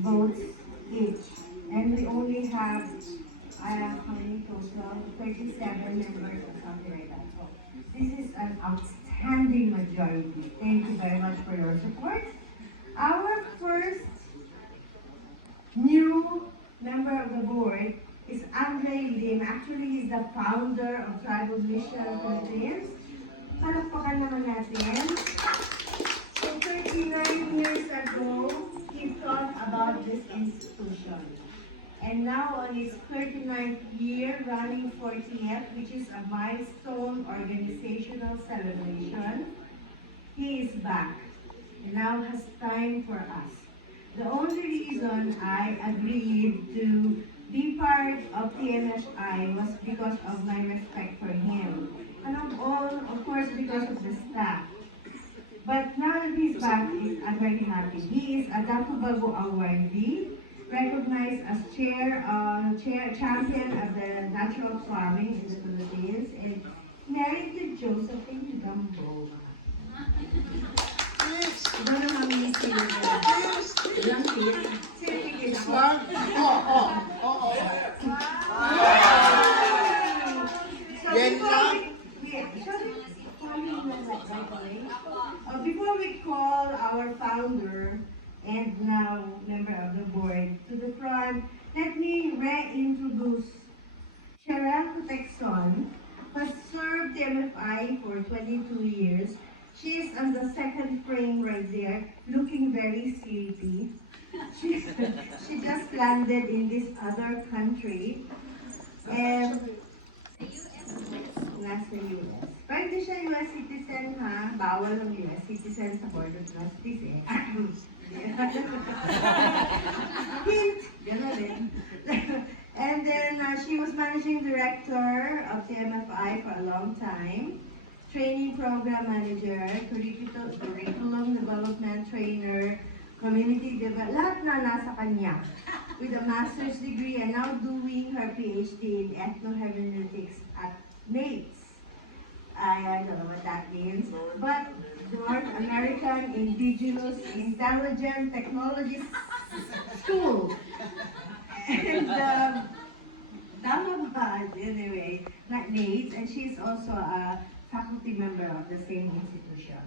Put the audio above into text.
votes each. And we only have, how many total? 37 members or something like that. So this is an outstanding majority. Thank you very much for your support. Our first new member of the board is Andre Lim. Actually, he's the founder of Tribal Mission Philippines. Palakpakan naman natin. So 39 years ago, he thought about this institution. And now on his 39th year, running 40th, which is a milestone organizational celebration, he is back and now has time for us. The only reason I agreed to be part of TMFI was because of my respect for him. And of course, because of the staff. But now that he's back, I'm very happy. He is a Dato Bago awardee, recognized as champion of the natural farming in the Philippines, and married to Josephine Gamboa. Iba naman ni Silvia. Ilang kids? Silvia ako. Before we call our founder and now member of the board to the front, let me reintroduce Cheryl Protecson, who has served MFI for 22 years. She is on the second frame right there, looking very sleepy. She just landed in this other country. And nasa US. Pero hindi siya US citizen ha. Bawal ng US citizen sa Board of Trustees eh. Hint! Gano'n rin. And then she was managing director of TMFI for a long time. Training program manager, curriculum development trainer, community development, lahat na nasa kanya. With a master's degree and now doing her PhD in ethnohermeneutics at NAITS. I don't know what that means, but North American Indigenous Intelligent Technology School. And tama ba? Anyway, not NAITS, and she's also a faculty member of the same institution.